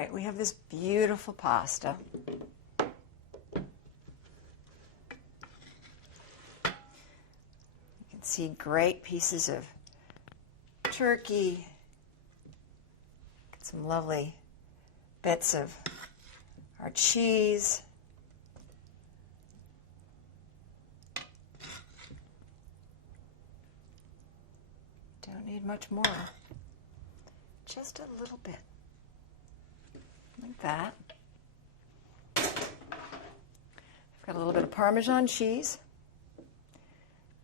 right, we have this beautiful pasta. You can see great pieces of turkey, some lovely bits of our cheese. Don't need much more, just a little bit, like that. I've got a little bit of Parmesan cheese.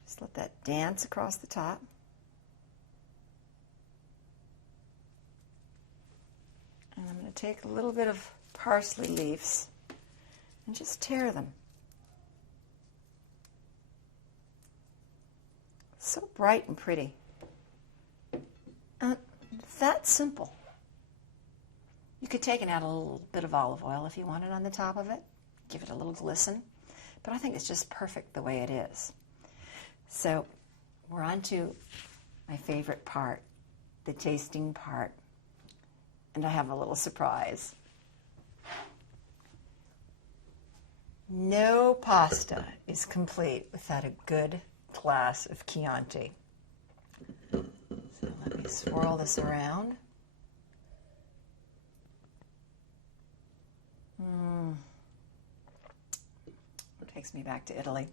Just let that dance across the top. And I'm going to take a little bit of parsley leaves and just tear them. So bright and pretty. That simple. You could take and add a little bit of olive oil if you wanted on the top of it. Give it a little glisten. But I think it's just perfect the way it is. So we're on to my favorite part, the tasting part. And I have a little surprise. No pasta is complete without a good glass of Chianti. So let me swirl this around. Takes me back to Italy.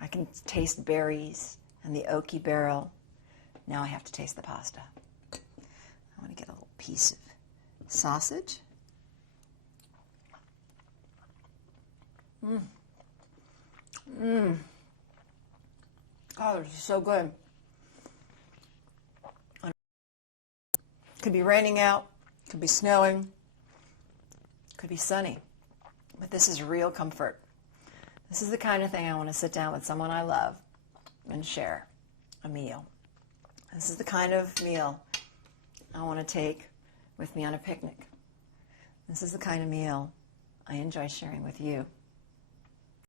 I can taste berries and the oaky barrel. Now I have to taste the pasta. I want to get a little piece of sausage. Oh, this is so good. It could be raining out, it could be snowing, it could be sunny, but this is real comfort. This is the kind of thing I want to sit down with someone I love and share a meal. This is the kind of meal I want to take with me on a picnic. This is the kind of meal I enjoy sharing with you.